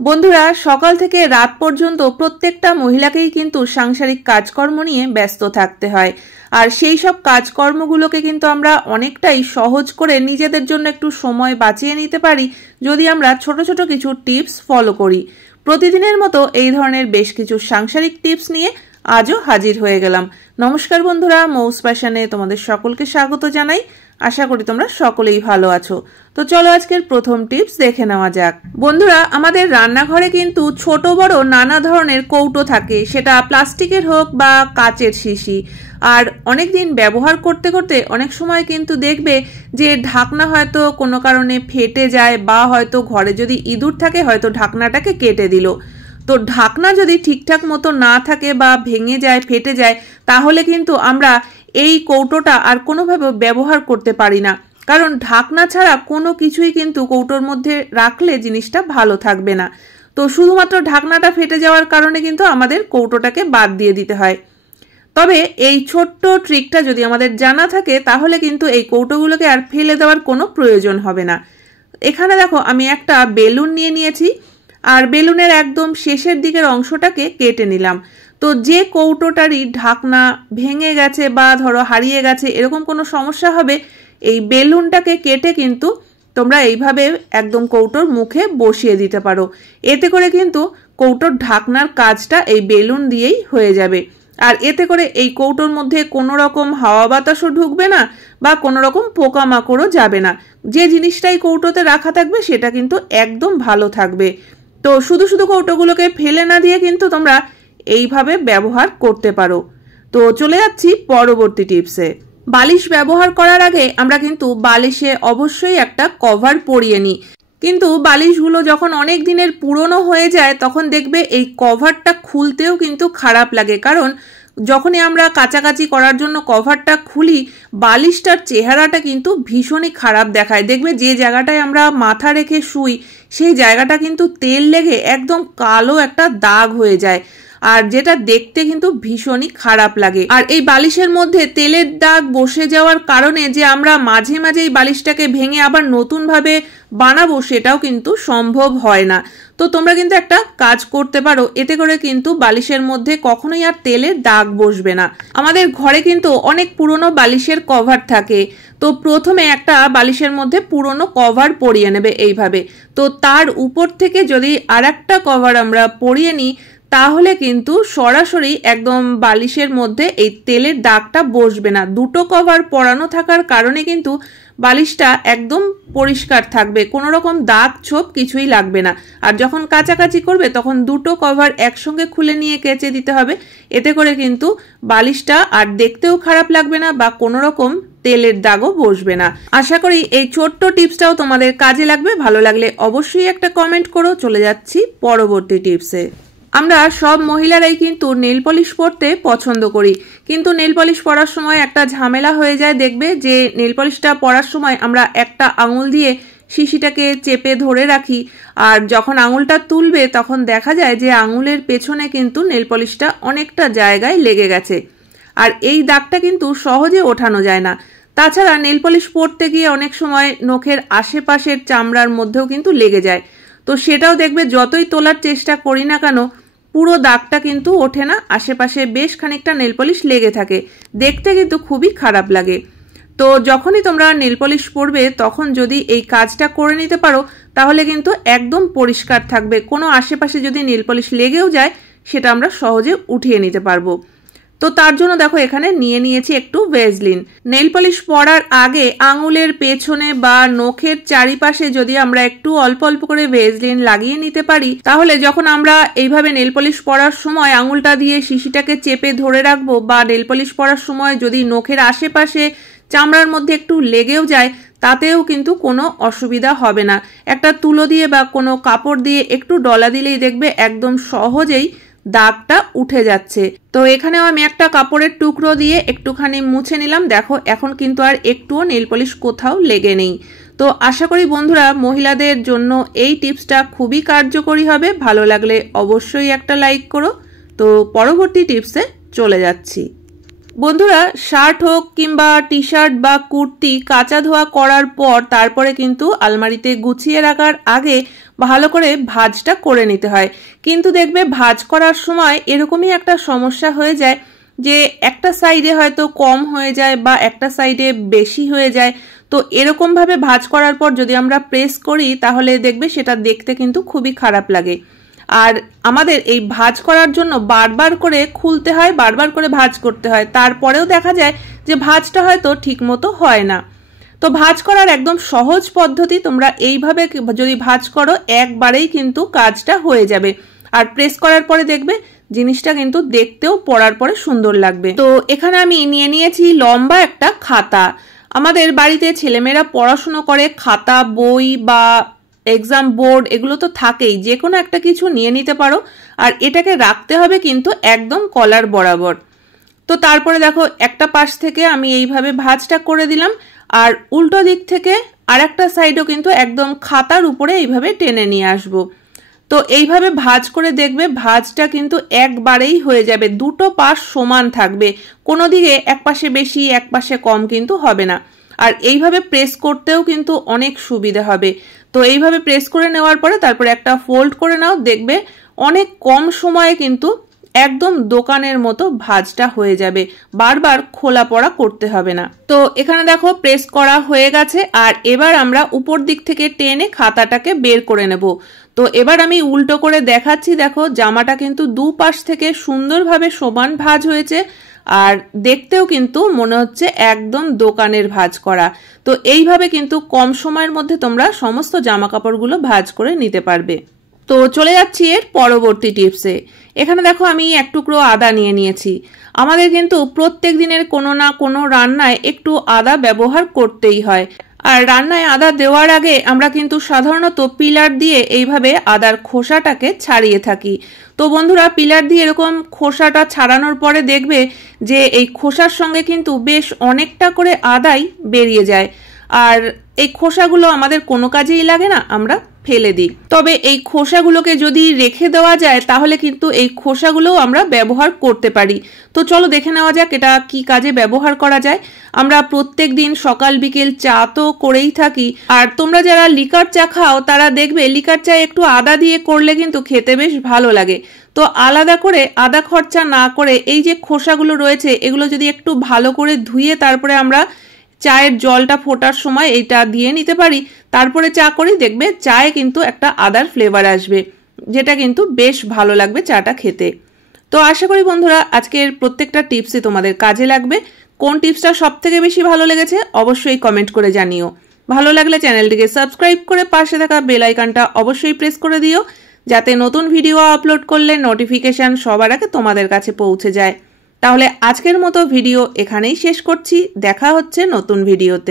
বন্ধুরা, সকাল থেকে রাত পর্যন্ত প্রত্যেকটা মহিলাকেই কিন্তু সাংসারিক কাজকর্ম নিয়ে ব্যস্ত থাকতে হয়। আর সেই সব কাজকর্মগুলোকে কিন্তু আমরা অনেকটাই সহজ করে নিজেদের জন্য একটু সময় বাঁচিয়ে নিতে পারি যদি আমরা ছোট ছোট কিছু টিপস ফলো করি। প্রতিদিনের মতো এই ধরনের বেশ কিছু সাংসারিক টিপস নিয়ে আজও হাজির হয়ে গেলাম। নমস্কার বন্ধুরা, মৌস প্যাশনে তোমাদের সকলকে স্বাগত জানাই। আশা করি তোমরা সকলেই ভালো আছো। তো চলো আজকের প্রথম টিপস দেখে নেওয়া যাক। বন্ধুরা, আমাদের রান্নাঘরে কিন্তু ছোট বড় নানা ধরনের কৌটো থাকে, সেটা প্লাস্টিকের হোক বা কাচের শিশি। আর অনেক দিন ব্যবহার করতে করতে অনেক সময় কিন্তু দেখবে যে ঢাকনা হয়তো কোনো কারণে ফেটে যায়, বা হয়তো ঘরে যদি ইঁদুর থাকে হয়তো ঢাকনাটাকে কেটে দিল। তো ঢাকনা যদি ঠিকঠাক মতো না থাকে বা ভেঙে যায়, ফেটে যায়, তাহলে কিন্তু আমরা এই কৌটোটা আর কোনোভাবে ব্যবহার করতে পারি না। কারণ ঢাকনা ছাড়া কোনো কিছুই কিন্তু কৌটোর মধ্যে রাখলে জিনিসটা ভালো থাকবে না। তো শুধুমাত্র ঢাকনাটা ফেটে যাওয়ার কারণে কিন্তু আমাদের কৌটোটাকে বাদ দিয়ে দিতে হয়। তবে এই ছোট্ট ট্রিকটা যদি আমাদের জানা থাকে তাহলে কিন্তু এই কৌটোগুলোকে আর ফেলে দেওয়ার কোনো প্রয়োজন হবে না। এখানে দেখো, আমি একটা বেলুন নিয়ে নিয়েছি, আর বেলুনের একদম শেষের দিকের অংশটাকে কেটে নিলাম। তো যে কৌটোটারই ঢাকনা ভেঙে গেছে বা ধরো হারিয়ে গেছে, এরকম কোনো সমস্যা হবে, এই বেলুনটাকে কেটে কিন্তু তোমরা এইভাবে একদম কৌটোর মুখে বসিয়ে দিতে পারো। এতে করে কিন্তু কৌটোর ঢাকনার কাজটা এই বেলুন দিয়েই হয়ে যাবে। আর এতে করে এই কৌটোর মধ্যে কোনো রকম হাওয়া বাতাসও ঢুকবে না, বা কোনো রকম পোকামাকড়ও যাবে না। যে জিনিসটাই কৌটোতে রাখা থাকবে সেটা কিন্তু একদম ভালো থাকবে। তো শুধু শুধু কৌটোগুলোকে ফেলে না দিয়ে কিন্তু তোমরা এইভাবে ব্যবহার করতে পারো। তো চলে যাচ্ছি পরবর্তী টিপসে। বালিশ ব্যবহার করার আগে আমরা কিন্তু বালিশে অবশ্যই একটা কভার পরিয়ে নিই। কিন্তু বালিশগুলো যখন অনেক দিনের পুরনো হয়ে যায় তখন দেখবে এই কভারটা খুলতেও কিন্তু খারাপ লাগে। কারণ যখনই আমরা কাচাকাচি করার জন্য কভারটা খুলি, বালিশটার চেহারাটা কিন্তু ভীষণই খারাপ দেখায়। দেখবে যে জায়গাটায় আমরা মাথা রেখে শুই সেই জায়গাটা কিন্তু তেল লেগে একদম কালো একটা দাগ হয়ে যায়, আর যেটা দেখতে কিন্তু ভীষণই খারাপ লাগে। আর এই বালিশের মধ্যে তেলের দাগ বসে যাওয়ার কারণে যে আমরা মাঝে মাঝে এই বালিশটাকে ভেঙে আবার নতুন ভাবে বানাবো সেটাও কিন্তু সম্ভব হয় না। তো তোমরা কিন্তু একটা কাজ করতে পারো, এতে করে কিন্তু বালিশের মধ্যে কখনোই আর তেলের দাগ বসবে না। আমাদের ঘরে কিন্তু অনেক পুরনো বালিশের কভার থাকে। তো প্রথমে একটা বালিশের মধ্যে পুরনো কভার পরিয়ে নেবে এইভাবে। তো তার উপর থেকে যদি আর একটা কভার আমরা পরিয়ে নিই তাহলে কিন্তু সরাসরি একদম বালিশের মধ্যে এই তেলের দাগটা বসবে না। দুটো কভার পরানো থাকার কারণে কিন্তু বালিশটা একদম পরিষ্কার থাকবে, কোনো রকম দাগ ছোপ কিছুই লাগবে না। আর যখন কাচাকাচি করবে তখন দুটো কভার একসঙ্গে খুলে নিয়ে কেচে দিতে হবে। এতে করে কিন্তু বালিশটা আর দেখতেও খারাপ লাগবে না, বা কোনো রকম তেলের দাগও বসবে না। আশা করি এই ছোট্ট টিপসটাও তোমাদের কাজে লাগবে। ভালো লাগলে অবশ্যই একটা কমেন্ট করো। চলে যাচ্ছি পরবর্তী টিপসে। আমরা সব মহিলারাই কিন্তু নেল পলিশ পরতে পছন্দ করি, কিন্তু নেল পলিশ পরার সময় একটা ঝামেলা হয়ে যায়। দেখবে যে নেল পলিশটা পরার সময় আমরা একটা আঙুল দিয়ে শিশিটাকে চেপে ধরে রাখি, আর যখন আঙুলটা তুলবে তখন দেখা যায় যে আঙুলের পেছনে কিন্তু নেল পলিশটা অনেকটা জায়গায় লেগে গেছে। আর এই দাগটা কিন্তু সহজে ওঠানো যায় না। তাছাড়া নেল পলিশ পরতে গিয়ে অনেক সময় নখের আশেপাশের চামড়ার মধ্যেও কিন্তু লেগে যায়। তো সেটাও দেখবে যতই তোলার চেষ্টা করি না কেন পুরো দাগটা কিন্তু ওঠে না, আশেপাশে বেশ খানিকটা নেল পলিশ লেগে থাকে, দেখতে কিন্তু খুবই খারাপ লাগে। তো যখনই তোমরা নেল পলিশ পরবে তখন যদি এই কাজটা করে নিতে পারো তাহলে কিন্তু একদম পরিষ্কার থাকবে। কোনো আশেপাশে যদি নেল পলিশ লেগেও যায় সেটা আমরা সহজে উঠিয়ে নিতে পারবো। তো তার জন্য দেখো এখানে নিয়ে নিয়েছি একটু ভেজলিন। নেল পলিশ পরার আগে আঙুলের পেছনে বা নখের চারিপাশে যদি আমরা একটু অল্প অল্প করে ভেজলিন লাগিয়ে নিতে পারি তাহলে যখন আমরা এইভাবে নেল পলিশ পরার সময় আঙুলটা দিয়ে শিশিটাকে চেপে ধরে রাখবো, বা নেল পলিশ পরার সময় যদি নখের আশেপাশে চামড়ার মধ্যে একটু লেগেও যায় তাতেও কিন্তু কোনো অসুবিধা হবে না। একটা তুলো দিয়ে বা কোনো কাপড় দিয়ে একটু ডলা দিলেই দেখবে একদম সহজেই দাগটা উঠে যাচ্ছে। তো এখানেও আমি একটা কাপড়ের টুকরো দিয়ে একটুখানি মুছে নিলাম। দেখো এখন কিন্তু আর একটুও নেল পলিশ কোথাও লেগে নেই। তো আশা করি বন্ধুরা মহিলাদের জন্য এই টিপসটা খুবই কার্যকরী হবে। ভালো লাগলে অবশ্যই একটা লাইক করো। তো পরবর্তী টিপসে চলে যাচ্ছি। বন্ধুরা, শার্ট হোক কিংবা টি শার্ট বা কুর্তি কাঁচা ধোয়া করার পর তারপরে কিন্তু আলমারিতে গুছিয়ে রাখার আগে ভালো করে ভাঁজটা করে নিতে হয়। কিন্তু দেখবে ভাঁজ করার সময় এরকমই একটা সমস্যা হয়ে যায় যে একটা সাইডে হয়তো কম হয়ে যায় বা একটা সাইডে বেশি হয়ে যায়। তো এরকমভাবে ভাঁজ করার পর যদি আমরা প্রেস করি তাহলে দেখবে সেটা দেখতে কিন্তু খুবই খারাপ লাগে। আর আমাদের এই ভাঁজ করার জন্য বারবার করে খুলতে হয়, বারবার করে ভাঁজ করতে হয়, তারপরেও দেখা যায় যে ভাঁজটা হয়তো ঠিক মতো হয় না। তো ভাঁজ করার একদম সহজ পদ্ধতি, তোমরা এইভাবে যদি ভাঁজ করো একবারেই কিন্তু কাজটা হয়ে যাবে। আর প্রেস করার পরে দেখবে জিনিসটা কিন্তু দেখতেও পরার পরে সুন্দর লাগবে। তো এখানে আমি নিয়ে নিয়েছি লম্বা একটা খাতা। আমাদের বাড়িতে ছেলেমেয়েরা পড়াশুনো করে, খাতা, বই বা এক্সাম বোর্ড এগুলো তো থাকেই, যে কোনো একটা কিছু নিয়ে নিতে পারো। আর এটাকে রাখতে হবে কিন্তু একদম কলার বরাবর। তো তারপরে দেখো একটা পাশ থেকে আমি এইভাবে ভাঁজটা করে দিলাম, আর উল্টো দিক থেকে আর একটা সাইডও কিন্তু একদম খাতার উপরে এইভাবে টেনে নিয়ে আসবো। তো এইভাবে ভাঁজ করে দেখবে ভাঁজটা কিন্তু একবারেই হয়ে যাবে, দুটো পাশ সমান থাকবে, কোনো দিকে এক পাশে বেশি এক পাশে কম কিন্তু হবে না। আর এইভাবে প্রেস করতেও কিন্তু অনেক সুবিধা হবে। তো এইভাবে প্রেস করে নেওয়ার পরে তারপরে একটা ফোল্ড করে নাও, দেখবে অনেক কম সময়ে কিন্তু একদম দোকানের মতো ভাঁজটা হয়ে যাবে, বারবার খোলা পড়া করতে হবে না। তো এখানে দেখো প্রেস করা হয়ে গেছে, আর এবার আমরা উপর দিক থেকে টেনে খাতাটাকে বের করে নেব। তো এবার আমি উল্টো করে দেখাচ্ছি, দেখো জামাটা কিন্তু দুপাশ থেকে সুন্দরভাবে সমান ভাঁজ হয়েছে, আর দেখতেও কিন্তু মনে হচ্ছে একদম দোকানের ভাঁজ করা। তো এইভাবে কিন্তু কম সময়ের মধ্যে তোমরা সমস্ত জামা কাপড়গুলো ভাঁজ করে নিতে পারবে। তো চলে যাচ্ছি এর পরবর্তী টিপসে। এখানে দেখো আমি এক টুকরো আদা নিয়ে নিয়েছি। আমাদের কিন্তু প্রত্যেক দিনের কোনো না কোনো রান্নায় একটু আদা ব্যবহার করতেই হয়। আর রান্নায় আদা দেওয়ার আগে আমরা কিন্তু সাধারণত পিলার দিয়ে এইভাবে আদার খোসাটাকে ছাড়িয়ে থাকি। তো বন্ধুরা, পিলার দিয়ে এরকম খোসাটা ছাড়ানোর পরে দেখবে যে এই খোসার সঙ্গে কিন্তু বেশ অনেকটা করে আদাই বেরিয়ে যায়। আর এই খোসাগুলো আমাদের কোনো কাজেই লাগে না, আমরা ফেলে দিই। তবে এই খোসাগুলোকে যদি রেখে দেওয়া যায় তাহলে কিন্তু এই খোসাগুলোও আমরা ব্যবহার করতে পারি। তো চলো দেখে নেওয়া যাক এটা কি কাজে ব্যবহার করা যায়। আমরা প্রত্যেক দিন সকাল বিকেল চা তো করেই থাকি, আর তোমরা যারা লিকার চা খাও তারা দেখবে লিকার চায় একটু আদা দিয়ে করলে কিন্তু খেতে বেশ ভালো লাগে। তো আলাদা করে আদা খরচা না করে এই যে খোসাগুলো রয়েছে এগুলো যদি একটু ভালো করে ধুয়ে তারপরে আমরা চায়ের জলটা ফোটার সময় এইটা দিয়ে নিতে পারি, তারপরে চা করি, দেখবে চায়ে কিন্তু একটা আদার ফ্লেভার আসবে, যেটা কিন্তু বেশ ভালো লাগবে চাটা খেতে। তো আশা করি বন্ধুরা আজকের প্রত্যেকটা টিপসই তোমাদের কাজে লাগবে। কোন টিপসটা সব থেকে বেশি ভালো লেগেছে অবশ্যই কমেন্ট করে জানিও। ভালো লাগলে চ্যানেলটিকে সাবস্ক্রাইব করে পাশে থাকা বেল আইকনটা অবশ্যই প্রেস করে দিও, যাতে নতুন ভিডিও আপলোড করলে নোটিফিকেশন সবার আগে তোমাদের কাছে পৌঁছে যায়। তাহলে আজকের মতো ভিডিও এখানেই শেষ করছি, দেখা হচ্ছে নতুন ভিডিওতে।